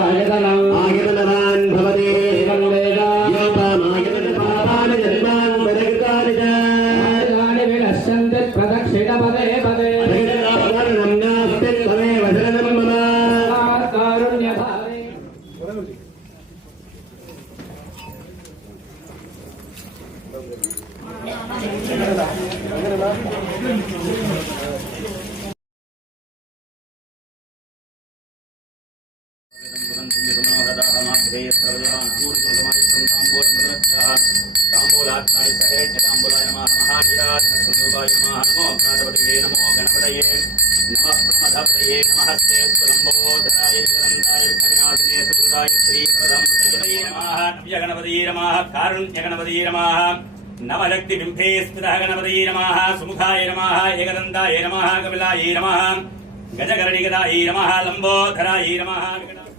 आयतनवान् भवति योपामायतनपापान् जन्मान् पदकृतानि च विनश्यन्ति प्रदक्षिणपदे पदे नास्ति तमेव शरणं मम कारुण्यभावे नवशक्ति बिंबे स्थितः गणपतये नमः सुमुखाय नमः एकदन्ताय नमः कपिलाय नमः गजकर्णिगदाय नमः लंबोदराय नमः